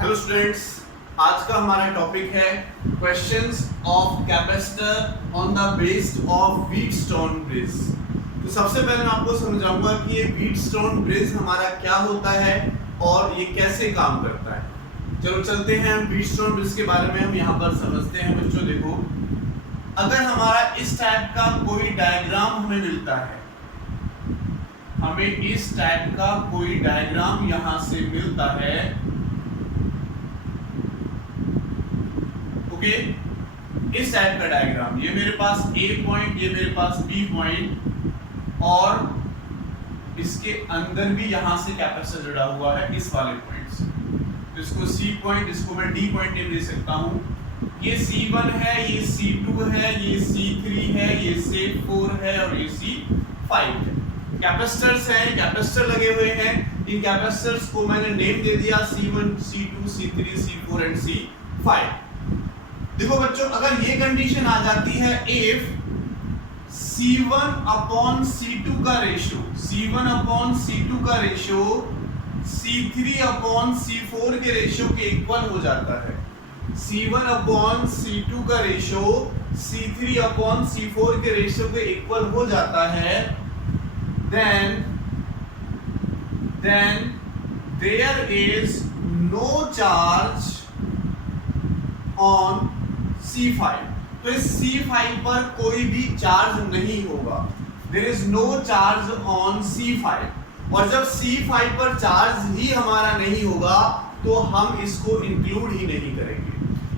Hello students, आज का हमारा टॉपिक है questions of capacitor on the based of Wheatstone bridge. तो सबसे पहले मैं आपको समझाऊंगा कि ये व्हीटस्टोन ब्रिज हमारा क्या होता है और ये कैसे काम करता है। चलो चलते हैं, हम व्हीटस्टोन ब्रिज के बारे में हम यहाँ पर समझते हैं। बच्चों देखो, अगर हमारा इस टाइप का कोई डायग्राम हमें मिलता है, हमें इस टाइप का कोई डायग्राम यहां से मिलता है, ओके, इस टाइप का डायग्राम, ये मेरे पास ए पॉइंट, ये मेरे पास बी पॉइंट और इसके अंदर भी यहां से कैपेसिटर जुड़ा हुआ है इस वाले पॉइंट से। तो इसको सी पॉइंट, इसको मैं डी पॉइंट नेम दे सकता हूं। ये C1 है, ये C2 है, ये C3 है, ये C4 है और ये C5 है। कैपेसिटर्स हैं, कैपेसिटर लगे हुए हैं। इन कैपेसिटर्स को मैंने नेम दे दिया C1, C2, C3, C4 and C5। देखो बच्चों, अगर ये कंडीशन आ जाती है, इफ C1 अपॉन C2 का रेशियो, C1 अपॉन C2 का रेशियो C3 अपॉन C4 के रेशियो के इक्वल हो जाता है, C1 अपॉन C2 का रेशियो C3 अपॉन C4 के रेशियो के इक्वल हो जाता है, then there is no charge on C5। तो इस C5 पर कोई भी चार्ज नहीं होगा, there is no charge on C5। और जब C5 पर चार्ज ही हमारा नहीं होगा तो हम इसको इंक्लूड ही नहीं करेंगे,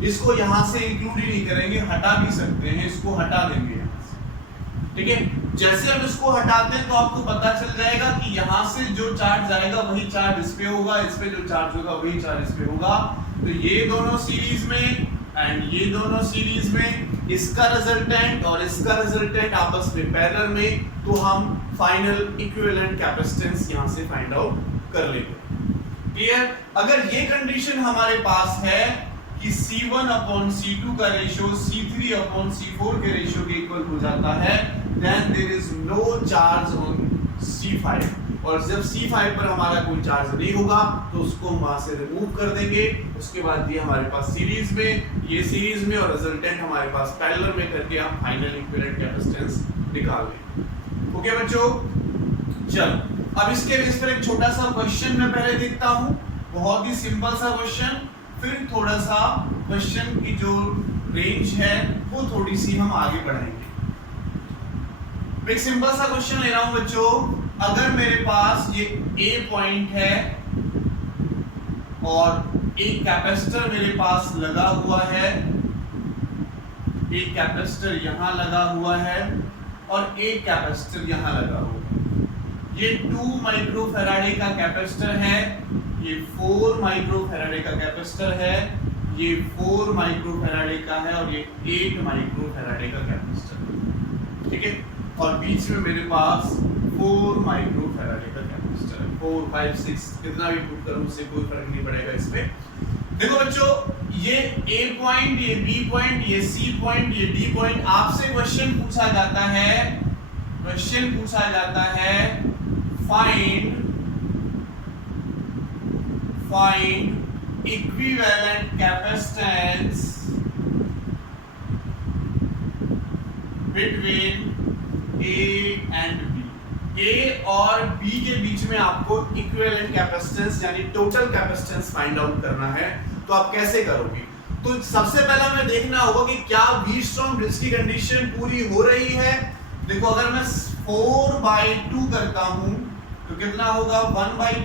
इसको यहां से इंक्लूड ही नहीं करेंगे, हटा भी सकते हैं, इसको हटा देंगे यहां से। ठीक है, जैसे हम इसको हटाते हैं तो आपको पता चल जाएगा कि यहां से जो चार्ज आएगा वही चार्ज इस पे होगा, इस पे जो चार्ज होगा वही चार्ज इस पे होगा। तो ये दोनों सीरीज में एंड ये दोनों सीरीज में, इसका रिजल्टेंट और इसका रिजल्टेंट आपस में पैरेलल में, तो हम फाइनल इक्विवेलेंट कैपेसिटेंस यहां से फाइंड आउट कर लेंगे। क्लियर? अगर ये कंडीशन हमारे पास है कि C1 अपॉन C2 का रेशियो C3 अपॉन C4 के रेशियो के इक्वल हो जाता है, then there is no charge on C5। और जब C5 पर हमारा कोई चार्ज नहीं होगा तो उसको हम वहां से रिमूव कर देंगे। उसके बाद ये हमारे पास सीरीज में, ये सीरीज में और रिजल्टेंट हमारे पास पैरेलल में करके हम फाइनल इक्विवेलेंट कैपेसिटेंस निकाल लेंगे। ओके बच्चों, चलो अब इसके बेस पर एक छोटा सा क्वेश्चन मैं पहले देखता हूं, बहुत ही सिंपल सा क्वेश्चन, फिर थोड़ा सा क्वेश्चन की जो रेंज है वो थोड़ी सी हम आगे बढ़ाएंगे। एक सिंपल सा क्वेश्चन ले रहा हूं बच्चों, अगर मेरे पास ये ए पॉइंट है और एक कैपेसिटर मेरे पास लगा हुआ है, एक कैपेसिटर यहां लगा हुआ है और एक कैपेसिटर यहां लगा हुआ है। ये 2 माइक्रोफैराडे का कैपेसिटर है, ये 4 माइक्रोफैराडे का कैपेसिटर है, ये 4 माइक्रोफैराडे का है और ये 8 माइक्रोफैराडे का कैपेसिटर है। ठीक है, और बीच में मेरे पास 4 माइक्रोफैराडे का कैपेसिटर है। 4, 5, 6 कितना भी पुट करूं उससे कोई फर्क नहीं पड़ेगा इसमें। देखो बच्चों, ये ए पॉइंट, ये बी पॉइंट, ये सी पॉइंट, ये डी पॉइंट, आपसे क्वेश्चन पूछा जाता है, find equivalent capacitance between A and B. A और बी के बीच में आपको इक्विवेलेंट कैपेसिटेंस यानी टोटल कैपेसिटेंस फाइंड आउट करना है। तो आप कैसे करोगे? तो सबसे पहले हमें देखना होगा कि क्या व्हीटस्टोन ब्रिज की कंडीशन पूरी हो रही है। देखो, अगर मैं 4/2 करता हूं तो कितना होगा 1/2,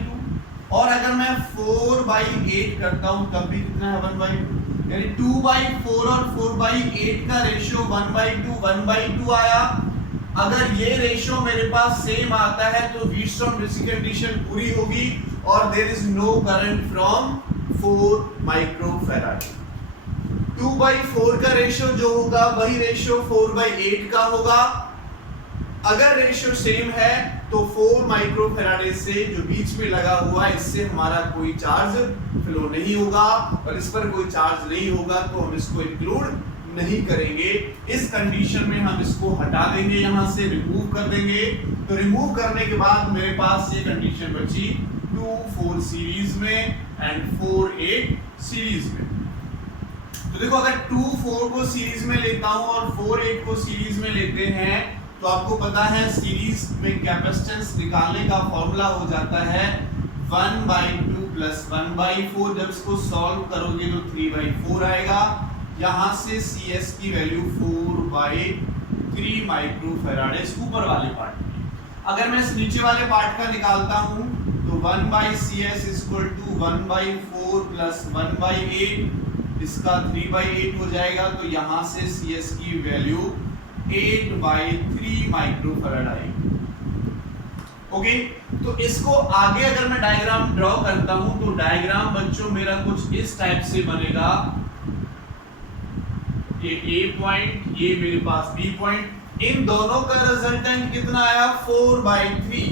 और अगर मैं 4/8 करता हूं तब भी कितना है 1/2, यानी 2/4 और 4/8 का रेशियो 1/2 आया। अगर ये रेशियो मेरे पास सेम आता है तो व्हीटस्टोन ब्रिज की कंडीशन पूरी होगी और there is no current from 4 microfarad. 2/4 का रेशियो जो होगा वही रेशियो 4/8 का होगा। अगर रेशियो सेम है तो 4 माइक्रोफैराडे से जो बीच में लगा हुआ है इससे हमारा कोई चार्ज फ्लो नहीं होगा, और इस पर कोई चार्ज नहीं होगा तो हम इसको इंक्लूड नहीं करेंगे। इस कंडीशन में हम इसको हटा देंगे, यहां से रिमूव कर देंगे। तो रिमूव करने के बाद मेरे पास ये कंडीशन बची 2 4 सीरीज में एंड 4 8 सीरीज में। तो देखो अगर 2 4 को सीरीज में लेता हूं और 4 8 को सीरीज में लेते हैं तो आपको पता है सीरीज में कैपेसिटेंस निकालने का फॉर्मूला हो जाता है 1/2 + 1/4। जब इसको सॉल्व करोगे तो 3/4 आएगा। यहां से CS की वैल्यू 4/3 माइक्रोफैराड इस ऊपर वाले पार्ट की। अगर मैं इस नीचे वाले पार्ट का निकालता हूं तो 1/CS = 1/4 + 1/8, इसका 3/8 हो जाएगा। तो यहां से CS की वैल्यू 8/3 माइक्रोफैराड आएगी। ओके, तो इसको आगे अगर मैं डायग्राम ड्रॉ करता हूं तो डायग्राम बच्चों मेरा कुछ इस टाइप से बनेगा। ये A पॉइंट, ये मेरे पास B पॉइंट, इन दोनों का रिजल्टेंट कितना आया 4/3।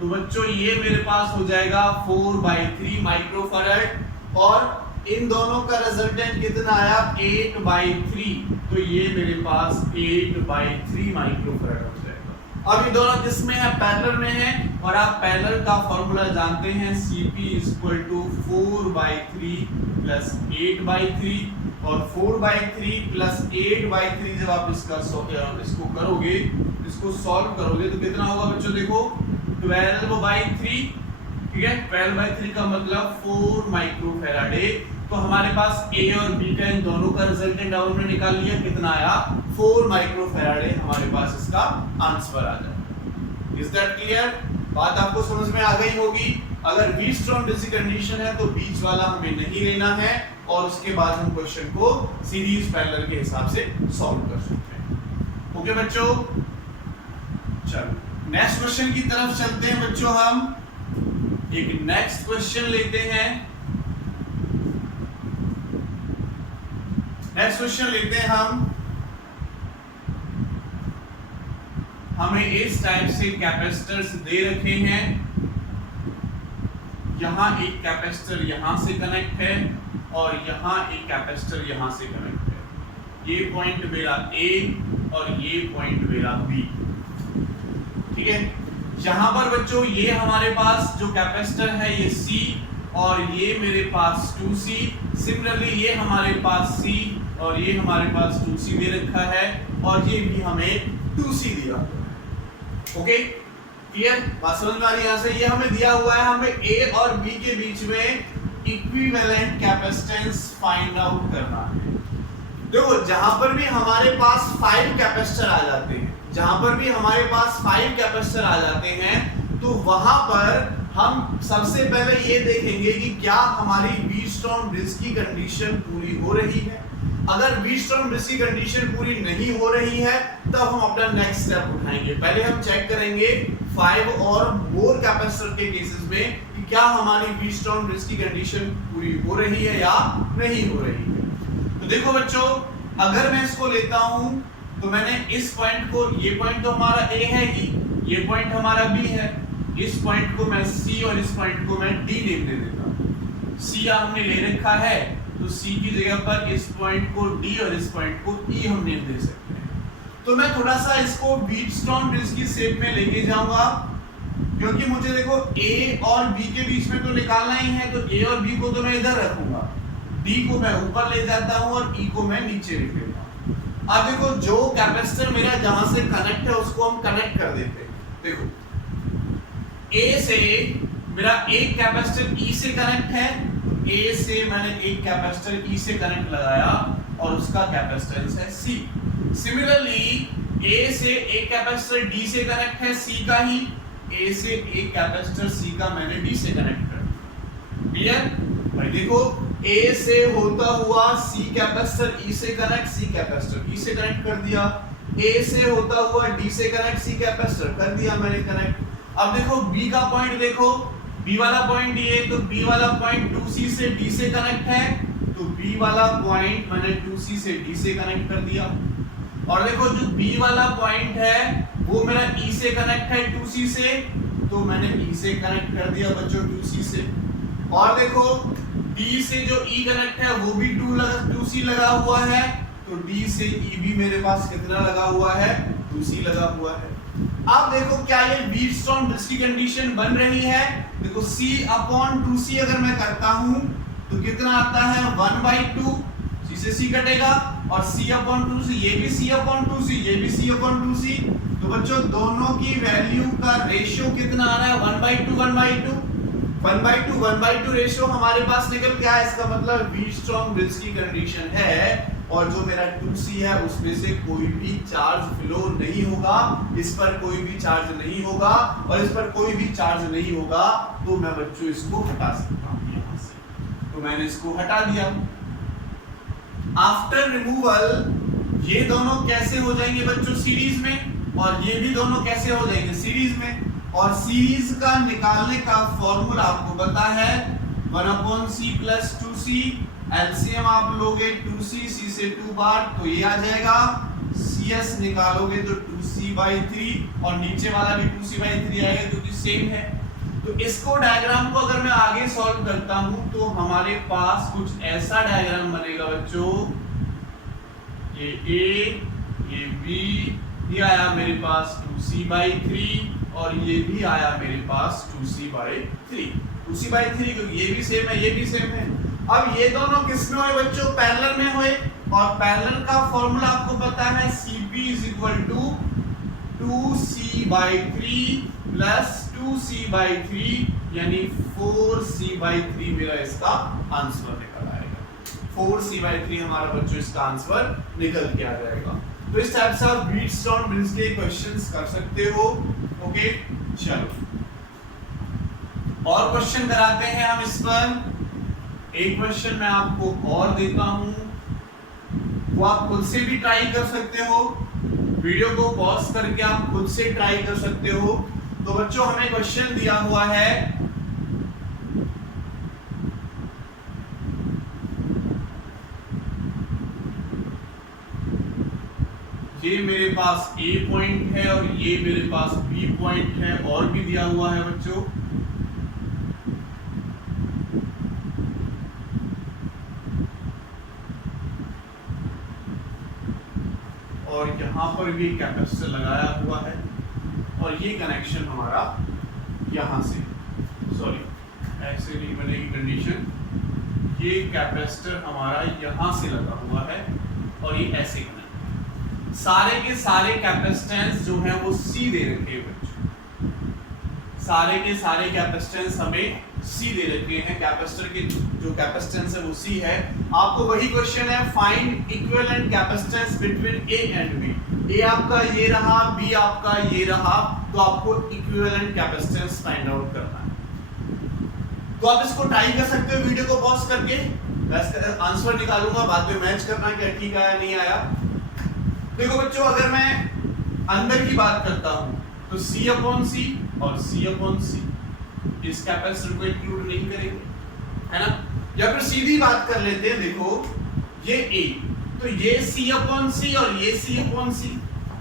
तो बच्चों ये मेरे पास हो जाएगा 4/3 माइक्रोफैराड और इन दोनों का रिजल्टेंट कितना आया 8/3। तो ये मेरे पास 8/3 माइक्रोफैराड हो जाएगा। अब ये दोनों किसमें है, पैरेलल में है और आप पैरेलल का फॉर्मूला जानते हैं CP = 4/3 + 8/3 और 4/3 + 8/3 जब आप इसको करोगे, इसको सॉल्व करोगे तो कितना होगा बच्चों, देखो 12/3, ठीक है। 12/3 का मतलब 4 माइक्रोफैराड है। तो हमारे पास A और B का इन दोनों का रिजल्टेंट हमने निकाल लिया, कितना आया 4 माइक्रोफैराड है, हमारे पास इसका आंसर आ जाएगा। Is that clear? बात आपको समझ में आ गई होगी। अगर व्हीटस्टोन ब्रिज कंडीशन है तो बीच वाला हमें नहीं लेना है और उसके बाद हम क्वेश्चन को सीरीज पैरेलल के हिसाब से सॉल्व कर सकते हैं। ओके बच्चों, चलो नेक्स्ट क्वेश्चन की तरफ चलते हैं बच्चों। हम एक नेक्स्ट क्वेश्चन लेते हैं। नेक्स्ट क्वेश्चन लेते हैं हमें इस टाइप से कैपेसिटर्स दे रखे हैं। यहां एक कैपेसिटर यहां से कनेक्ट है और यहां एक कैपेसिटर यहां से कनेक्ट है। ये पॉइंट मेरा A और ये पॉइंट मेरा B, ठीक है। यहां पर बच्चों ये हमारे पास जो कैपेसिटर है ये C और ये मेरे पास 2C। सिमिलरली ये हमारे पास C और ये हमारे पास 2C दे रखा है और ये भी हमें 2C दिया। ओके क्लियर, बात समझ में आ रही है? यहाँ से ये हमें दिया हुआ है, हमें A और B के बीच में इक्विवेलेंट कैपेसिटेंस फाइंड आउट करना है। देखो जहां पर भी हमारे पास 5 कैपेसिटर आ जाते हैं, जहां पर भी हमारे पास 5 कैपेसिटर आ जाते हैं तो वहां पर हम सबसे पहले ये देखेंगे कि क्या हमारी व्हीटस्टोन ब्रिज की कंडीशन पूरी हो रही है। अगर व्हीटस्टोन ब्रिज की कंडीशन पूरी नहीं हो रही है तब हम अपना नेक्स्ट स्टेप उठाएंगे। पहले हम चेक करेंगे 5 और मोर कैपेसिटर के केसेस में कि क्या हमारी व्हीटस्टोन ब्रिज की कंडीशन पूरी हो रही है या नहीं हो रही है। तो देखो बच्चों, अगर मैं इसको लेता हूं तो मैंने इस पॉइंट को, ये पॉइंट तो हमारा A है ही, ये पॉइंट हमारा B है, इस पॉइंट को मैं C और इस पॉइंट को मैं D नेम दे देता हूं। C हमने ले रखा है तो C की जगह पर इस पॉइंट को D और इस पॉइंट को E हम नेम दे सकते हैं। तो मैं थोड़ा सा इसको व्हीटस्टोन ब्रिज की शेप में लेके जाऊंगा क्योंकि मुझे देखो A और B के बीच में तो निकालना ही है, तो A और B को तो मैं इधर रखूंगा, D को मैं ऊपर ले जाता हूं और E को मैं नीचे रख देता हूं। अब देखो जो कैपेसिटर मेरा जहां से कनेक्ट है उसको हम कनेक्ट कर देते हैं। देखो A से मेरा एक कैपेसिटर E से कनेक्ट है, A से मैंने एक कैपेसिटर E से कनेक्ट लगाया और उसका कैपेसिटेंस है C। सिमिलरली A से एक कैपेसिटर D से कनेक्ट है C का ही, A से एक कैपेसिटर C का मैंने D से कनेक्ट कर दिया। क्लियर भाई? देखो A से होता हुआ C कैपेसिटर E से कनेक्ट, C कैपेसिटर E से कनेक्ट कर दिया। A से होता हुआ D से कनेक्ट, C कैपेसिटर कर दिया मैंने कनेक्ट। अब देखो B का पॉइंट, देखो B वाला पॉइंट ये, तो B वाला पॉइंट 2C से D से कनेक्ट है, तो B वाला पॉइंट मैंने 2C से D से कनेक्ट कर दिया। और देखो जो B वाला पॉइंट है वो मेरा E से कनेक्ट है 2C से, तो मैंने E से कनेक्ट कर दिया बच्चों 2C से। और देखो D से जो E कनेक्ट है वो भी 2C लगा हुआ है, तो D से E भी मेरे पास कितना लगा हुआ है, 2C लगा हुआ है। अब देखो क्या ये वीटस्टोन-ब्रिस्की कंडीशन बन रही है। देखो C/2C अगर मैं करता हूं तो कितना आता है 1/2, C से C कटेगा और C/2C, ये भी C/2C, ये भी C/2C। तो बच्चों दोनों की वैल्यू का रेशियो कितना आ रहा है 1/2 रेशियो हमारे पास निकल के आया। इसका मतलब वीटस्टोन-ब्रिस्की कंडीशन है और जो मेरा 2C है उसमें से कोई भी चार्ज फ्लो नहीं होगा, इस पर कोई भी चार्ज नहीं होगा और इस पर कोई भी चार्ज नहीं होगा। तो मैं बच्चों इसको हटा सकता हूं यहां से। तो मैंने इसको हटा दिया। आफ्टर रिमूवल ये दोनों कैसे हो जाएंगे बच्चों सीरीज में और ये भी दोनों कैसे हो जाएंगे सीरीज में। और सीरीज का निकालने का फॉर्मूला आपको पता है 1/c + 2c। एलसीएम आप लोगे 2c, c से 2 बार तो ये आ जाएगा। cs निकालोगे तो 2c/3 और नीचे वाला भी 2c/3 आएगा क्योंकि सेम है। तो इसको डायग्राम को अगर मैं आगे सॉल्व करता हूं तो हमारे पास कुछ ऐसा डायग्राम बनेगा बच्चों। ये a, ये b, ये आया मेरे पास 2c/3 और ये भी आया मेरे पास 2c/3 क्योंकि ये भी सेम है, ये भी सेम है। अब ये दोनों किस में हुए बच्चों पैरेलल में हुए और पैरेलल का फॉर्मूला आपको पता है Cp = 2c/3 + 2c/3 यानी 4c/3 मेरा इसका आंसर निकल आएगा। 4c/3 हमारा बच्चों इसका आंसर निकल के आ जाएगा। तो इस टाइप से आप वीटस्टोन-ब्रिस्की क्वेश्चंस कर सकते हो। ओके चलो और क्वेश्चन कराते हैं हम इस पर। एक क्वेश्चन मैं आपको और देता हूं, वो आप खुद से भी ट्राई कर सकते हो। वीडियो को पॉज करके आप खुद से ट्राई कर सकते हो। तो बच्चों हमें क्वेश्चन दिया हुआ है ये मेरे पास A पॉइंट है और ये मेरे पास B पॉइंट है और भी दिया हुआ है बच्चों। और यहाँ पर भी कैपेसिटर लगाया हुआ है और ये कनेक्शन हमारा यहाँ से, सॉरी ऐसे नहीं बनेगी कंडीशन, ये कैपेसिटर हमारा यहाँ से लगा हुआ है और ये ऐसे कनेक्ट। सारे के सारे कैपेसिटेंस जो है वो C दे रखे हैं बच्चों, सारे के सारे कैपेसिटेंस हमें C दे रखे हैं। कैपेसिटर के जो कैपेसिटेंस है वो C है। आपको वही क्वेश्चन है find equivalent capacitance between A and B। A आपका ये रहा, B आपका ये रहा, तो आपको इक्विवेलेंट कैपेसिटेंस फाइंड आउट करना है। तो आप इसको ट्राई कर सकते हो वीडियो को पॉज करके। मैं इसका आंसर निकालूंगा, बाद में मैच करना क्या ठीक आया नहीं आया। देखो बच्चों अगर मैं अंदर की बात करता हूं तो C/C और C/C इस कैपेसिटर को इंक्लूड नहीं करेंगे, है ना। या फिर सीधी बात कर लेते हैं, देखो ये A तो ये C/C और ये C/C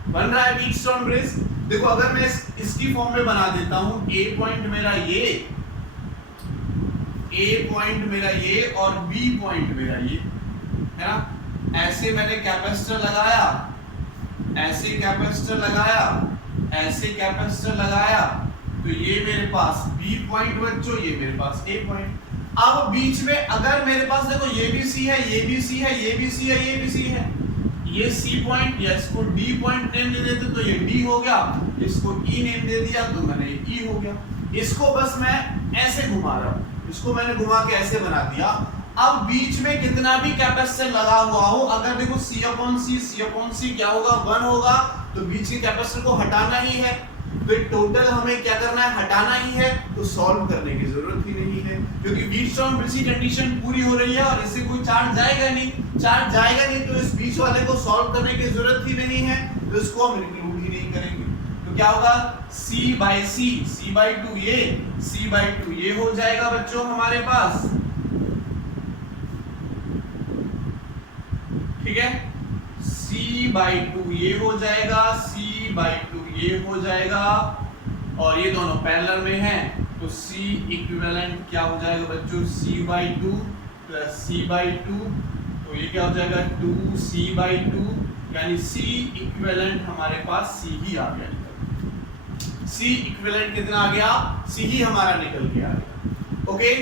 बन रहा है वीटस्टोन-ब्रिस्की। देखो अगर मैं इसकी फॉर्म में बना देता हूं, A पॉइंट मेरा ये, A पॉइंट मेरा ये और B पॉइंट मेरा ये, है ना। ऐसे मैंने कैपेसिटर लगाया, ऐसे कैपेसिटर लगाया, ऐसे कैपेसिटर लगाया, तो ये मेरे पास B पॉइंट बच्चों, ये मेरे पास A पॉइंट। अब बीच में अगर मेरे पास देखो ये भी C है, ये भी C है, ये भी C है, ये भी C है, ये C पॉइंट या इसको D पॉइंट नेम दे देते तो ये D हो गया, इसको E नेम दे दिया तो मैंने E हो गया। इसको बस मैं ऐसे घुमा रहा हूँ, इसको मैंने घुमा के ऐसे बना दिया। अब बीच में कितना भी कैपेसिटर लगा हुआ हो, अगर देखो C/C क्या होगा 1 होगा, तो बीच के कैपेसिटर को हटाना ही है। तो टोटल हमें क्या करना है, हटाना ही है, तो सॉल्व करने की जरूरत ही नहीं है क्योंकि वीटस्टोन-ब्रिस्की कंडीशन पूरी हो रही है और इससे कोई चार्ज जाएगा नहीं, चार्ज जाएगा नहीं तो इस बीच वाले को सॉल्व करने की जरूरत ही नहीं है, तो इसको हम इंक्लूड ही नहीं करेंगे। तो क्या होगा C/C, C/2 ये, C/2 ये हो जाएगा बच्चों हमारे पास, ठीक है। C/2 ये हो जाएगा, C/2 ये हो जाएगा और ये दोनों पैरेलल में हैं तो C इक्विवेलेंट क्या हो जाएगा बच्चों, C/2 + C/2, तो ये क्या हो जाएगा 2C/2 यानी C इक्विवेलेंट हमारे पास C ही आ गया। C इक्विवेलेंट कितना आ गया, C ही हमारा निकल के आ गया। ओके,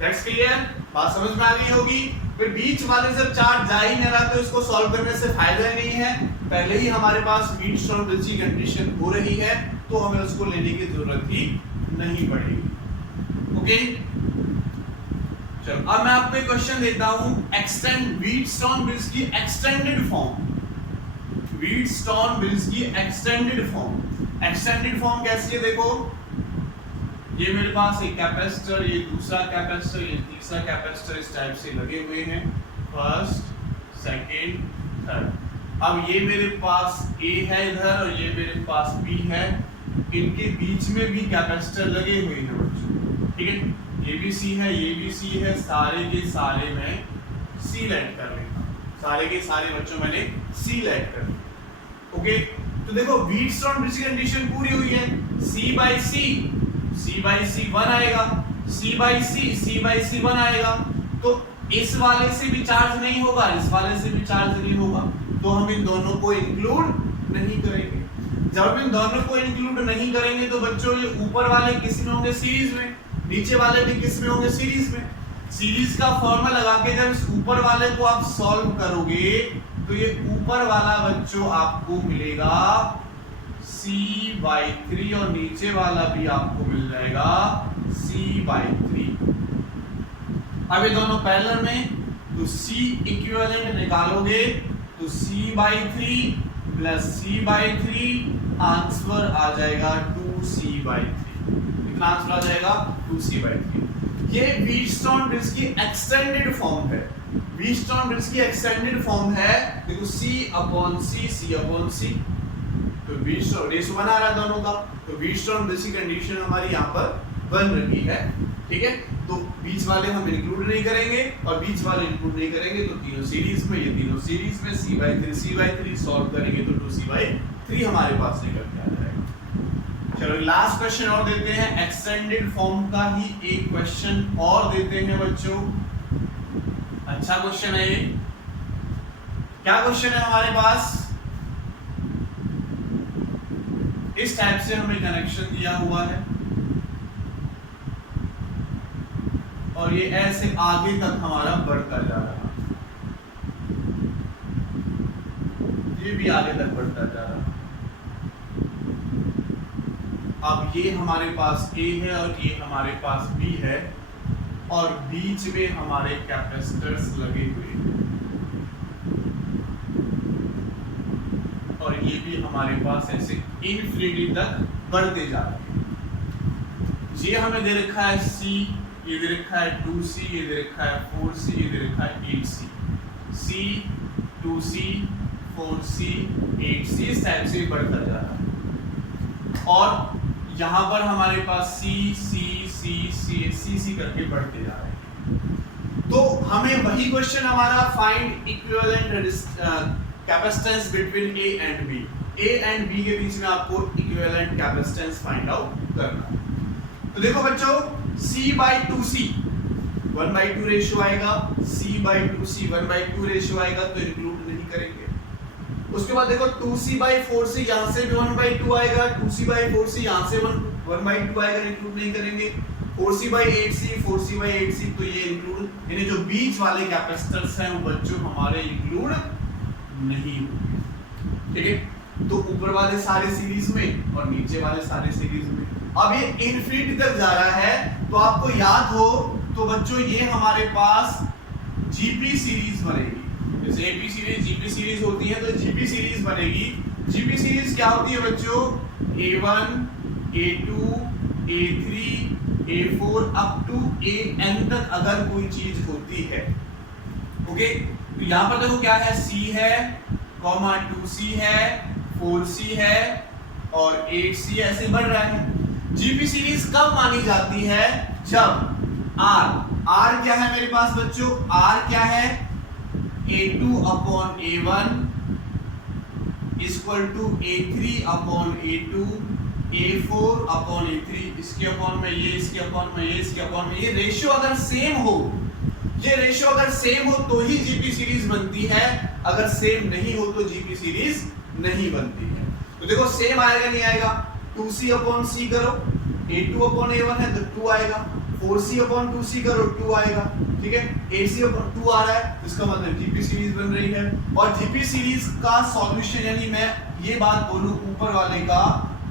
दैट्स क्लियर, बात समझ में आ गई होगी। फिर बीच वाले जब चार्ज जा ही नहीं रहा तो इसको सॉल्व करने से फायदा नहीं है, पहले ही हमारे पास वीटस्टोन-ब्रिज की कंडीशन हो रही है तो हमें उसको लेने की जरूरत ही नहीं पड़ेगी। ओके, चलो अब मैं आपको एक क्वेश्चन देता हूं, एक्सटेंड वीटस्टोन-ब्रिज की एक्सटेंडेड फॉर्म, वीटस्टोन-ब्रिज की एक्सटेंडेड फॉर्म। एक्सटेंडेड फॉर्म कैसी है, देखो ये मेरे पास एक कैपेसिटर, ये दूसरा कैपेसिटर, ये तीसरा कैपेसिटर इस टाइप से लगे हुए हैं, फर्स्ट, सेकंड, थर्ड। अब ये मेरे पास A है इधर और ये मेरे पास B है, इनके बीच में भी कैपेसिटर लगे हुए हैं बच्चों, ठीक है, ये भी C है, ये भी C है, सारे के सारे मैं सिलेक्ट कर लेता हूं, सारे के सारे बच्चों मैंने सिलेक्ट कर लिया। ओके, तो देखो वीटस्टोन-ब्रिज की कंडीशन पूरी हुई है, C by C 1 आएगा, C by C 1 आएगा, तो इस वाले से भी चार्ज नहीं होगा, इस वाले से भी चार्ज नहीं होगा, तो हम इन दोनों को इंक्लूड नहीं करेंगे। जब हम इन दोनों को इंक्लूड नहीं करेंगे तो बच्चों ये ऊपर वाले किस में होंगे, सीरीज में, नीचे वाले भी किस में होंगे, सीरीज में। सीरीज का फॉर्मूला लगा के जब इस ऊपर वाले को आप सॉल्व करोगे तो ये ऊपर वाला बच्चों आपको मिलेगा C/3 और नीचे वाला भी आपको मिल जाएगा C/3। अब ये दोनों पैरेलल में, तो C इक्विवेलेंट निकालोगे तो C/3 प्लस C/3 आंसर आ जाएगा 2C/3। कितना आंसर आ जाएगा, 2C/3। ये वीटस्टोन-ब्रिज की एक्सटेंडेड फॉर्म है, वीटस्टोन-ब्रिज की एक्सटेंडेड फॉर्म है, देखो C/C तो वीटस्टोन रेशो बना रहा है दोनों का, तो वीटस्टोन-ब्रिज की कंडीशन हमारी यहाँ पर बन रही है, ठीक है। तो बीच वाले हम इंक्लूड नहीं करेंगे और बीच वाले इंक्लूड नहीं करेंगे, तो तीनों सीरीज में, ये तीनों सीरीज में C/3 सॉल्व करेंगे तो 2C/3 हमारे पास निकल के आ जाएगा। चलो लास्ट क्वेश्चन और देते हैं, एक्सटेंडेड फॉर्म का ही एक क्वेश्चन और देते हैं बच्चों। अच्छा क्वेश्चन है ये, क्या क्वेश्चन है हमारे पास, इस टाइप से हमें कनेक्शन दिया हुआ है और ये ऐसे आगे तक हमारा बढ़ता जा रहा है, ये भी आगे तक बढ़ता जा रहा है। अब ये हमारे पास A है और ये हमारे पास B है और बीच में हमारे कैपेसिटर्स लगे हुए हैं और ये भी हमारे पास ऐसे इनफिनिटी तक बढ़ते जा रहे हैं। ये हमें दे रखा है C, ये दे रखा है 2C, ये दे रखा है 4C, ये दे रखा है 8C, C 2C 4C 8C इस टाइप से बढ़ता जा रहा है और यहाँ पर हमारे पास C करके बढ़ते जा रहे हैं। तो हमें वही क्वेश्चन हमारा find equivalent capacitance between A and B, A and B के बीच में आपको इक्विवेलेंट कैपेसिटेंस फाइंड आउट करना है। तो देखो बच्चों C/2C 1/2 रेशियो आएगा, C/2C 1/2 रेशियो आएगा तो इंक्लूड नहीं करेंगे। उसके बाद देखो 2C/4C यहाँ से भी 1/2 आएगा, 2C/4C यहाँ से 1/2 आएगा, इंक्लूड नहीं करेंगे। 4C/8C तो ये इंक्लूड, यानी जो बीच वाले कैपेसिटर्स हैं वो बच्चों हमारे इंक्लूड नहीं होंगे, ठीक है। तो ऊपर वाले सारे सीरीज में और नीचे वाले सारे सीरीज में। अब ये इनफिनिटी तक जा रहा है तो आपको याद हो तो बच्चों ये हमारे पास जीपी सीरीज बनेगी, जैसे एपी सीरीज जीपी सीरीज होती है तो जीपी सीरीज बनेगी। जीपी सीरीज क्या होती है बच्चों, A1 A2 A3 A4 up to AN तक अगर कोई चीज होती है, ओके। तो यहाँ पर देखो क्या है, C है, 2C है, 4C है और 8C ऐसे बढ़ रहा है। जीपी सीरीज कब मानी जाती है, जब R क्या है मेरे पास बच्चों, R क्या है, A2/A1 equal to A3/A2 A4/A3, इसके अपॉन में ये, इसके अपॉन में ये, इसके अपॉन में ये। रेशियो अगर सेम हो, ये रेशियो अगर सेम हो तो ही जीपी सीरीज बनती है, अगर सेम नहीं हो तो जीपी सीरीज नहीं बनती है। तो देखो सेम आएगा नहीं आएगा, 2c अपॉन c करो, a2 अपॉन a1 है तो 2 आएगा, 4c अपॉन 2c करो 2 आएगा, ठीक है, ac अपॉन 2 आ रहा है, इसका मतलब जीपी सीरीज बन रही है। और जीपी सीरीज का सॉल्यूशन, यानी मैं ये बात बोलूं ऊपर वाले का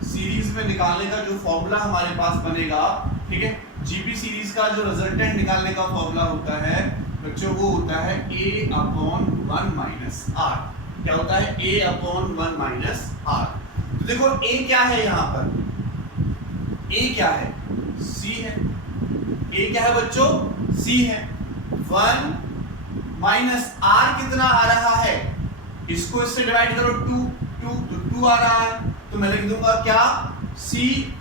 सीरीज में निकालने का जो फॉर्मूला हमारे पास बनेगा, ठीक है, जीपी सीरीज का जो रिजल्टेंट निकालने का फॉर्मूला होता है बच्चों, वो होता है a अपॉन 1 माइनस r। क्या होता है? a upon 1 minus r। तो देखो a क्या है यहाँ पर, a क्या है? c है। a क्या है बच्चों? c है। 1 माइनस r कितना आ रहा है? इसको इससे डिवाइड करो 2 तो 2 आ रहा है, तो मैं लिख दूंगा क्या? c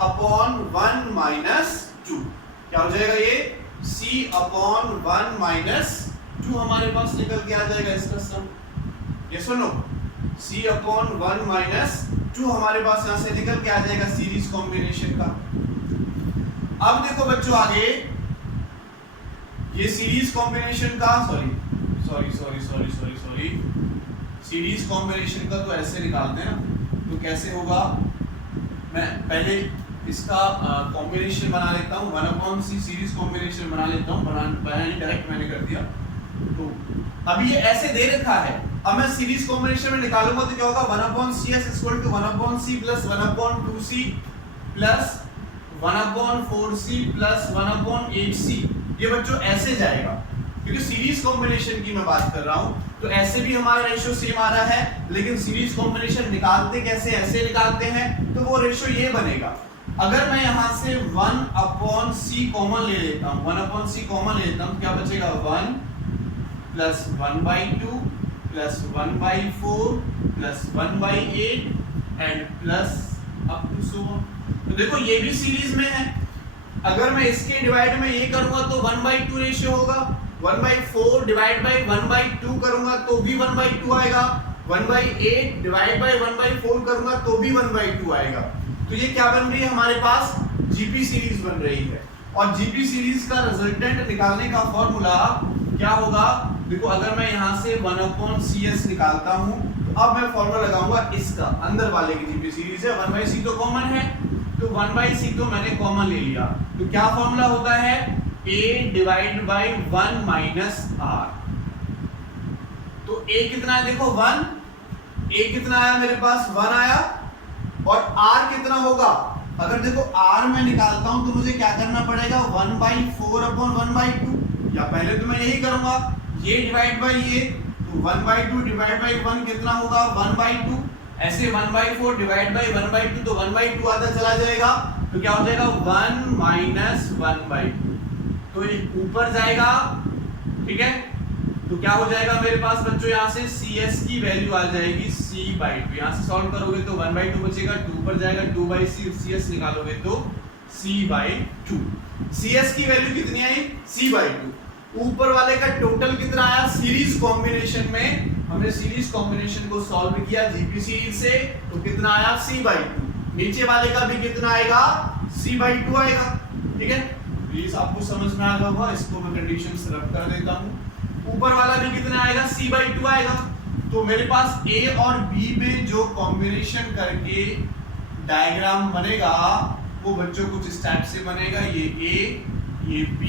upon 1 minus 2। क्या हो जाएगा ये? c अपॉन 1 माइनस 2 हमारे पास निकल के आ जाएगा इसका सम। ये सुनो, c अपॉन 1 माइनस 2 हमारे पास यहां से निकल के आ जाएगा सीरीज कॉम्बिनेशन का। अब देखो बच्चों आगे, ये सीरीज कॉम्बिनेशन का सॉरी सीरीज कॉम्बिनेशन का तो ऐसे निकालते हैं ना, तो कैसे होगा? मैं पहले इसका कॉम्बिनेशन बना लेता हूँ, 1/c सीरीज कॉम्बिनेशन बना लेता हूँ, बनाने डायरेक्ट मैंने कर दिया। तो अभी ये ऐसे दे रखा है, अब मैं सीरीज कॉम्बिनेशन में निकालूंगा तो क्या होगा? 1/cs equal to 1/c plus 1/2c plus 1/4c plus 1/8c। ये बच्चों ऐसे जाएगा, क्योंकि सीरीज कॉम्बिनेशन की मैं बात कर रहा हूं, तो ऐसे भी हमारा रेशियो सेम आ रहा है, लेकिन सीरीज कॉम्बिनेशन निकालते कैसे? ऐसे निकालते हैं, तो वो रेशियो ये बनेगा। अगर मैं यहां से 1/c कॉमन ले लेता हूं, 1/c कॉमन ले लेता हूं, क्या बचेगा? 1 plus 1/2 plus 1/4 plus 1/8 and plus up to so on. तो देखो ये भी सीरीज में है, अगर मैं इसके डिवाइड में ये करूंगा तो 1/2 रेशियो होगा, 1/4 डिवाइड बाय 1/2 करूंगा तो भी 1/2 आएगा, 1/8 डिवाइड बाय 1/4 करूंगा तो भी 1/2 आएगा। तो ये क्या बन रही है? हमारे पास जीपी सीरीज बन रही है। और जीपी सीरीज का रिजल्टेंट निकालने का फॉर्मूला क्या होगा? देखो अगर मैं यहाँ से 1/cs निकालता हूँ, तो अब मैं फॉर्मूला लगाऊंगा इसका, अंदर वाले की जीपी सीरीज है, 1/c तो कॉमन है, तो 1/c तो मैंने कॉमन ले लिया, तो क्या फॉर्मूला होता है? a divide by 1 minus r। तो a कितना है? देखो 1, a कितना आया मेरे पास? 1 आया, और r कितना होगा? अगर देखो r में निकालता हूं तो मुझे क्या करना पड़ेगा? 1/4 अपॉन 1/2, या पहले तो मैं यही करूंगा, ये डिवाइड बाय ये, तो 1/2 डिवाइड बाय 1 कितना होगा? 1/2। ऐसे 1/4 डिवाइड बाय 1/2 तो 1/2 आधा चला जाएगा, तो क्या हो जाएगा? 1 माइनस 1/2, तो ये ऊपर जाएगा, ठीक है। तो क्या हो जाएगा मेरे पास बच्चों? यहाँ से cs की वैल्यू आ जाएगी c/2, यहाँ से सॉल्व करोगे तो 1/2 बचेगा, 2 पर जाएगा, 2/cs निकालोगे तो c/2। cs की वैल्यू कितनी आई? c/2। ऊपर वाले का टोटल कितना आया? सीरीज कॉम्बिनेशन में हमने सीरीज कॉम्बिनेशन को सॉल्व किया जीपी सीरीज से, तो कितना आया? c/2। नीचे वाले का भी कितना आएगा? c/2 आएगा, ठीक है। प्लीज आपको समझ में आ गया होगा, इसको मैं कंडीशंस रख कर देता हूं। ऊपर वाला भी कितना आएगा? c/2 आएगा। तो मेरे पास a और b में जो कॉम्बिनेशन करके डायग्राम बनेगा वो बच्चों कुछ इस टाइप से बनेगा, ये a, ये b,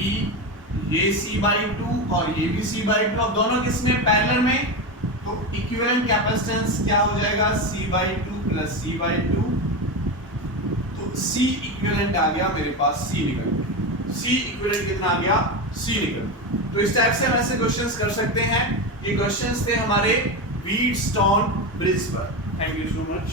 ये c/2 और ये भी c/2। अब दोनों किसमें? पैरेलल में, तो इक्विवेलेंट कैपेसिटेंस क्या हो जाएगा? c/2 plus c/2। तो c इक्विवेलेंट आ गया मेरे पास, c निकल, c इक्विवेलेंट कितना आ गया? c निकल। तो इस टाइप से हम ऐसे क्वेश्चंस कर सकते हैं। ये क्वेश्चंस थे हमारे व्हीटस्टोन ब्रिज पर। Thank you so much.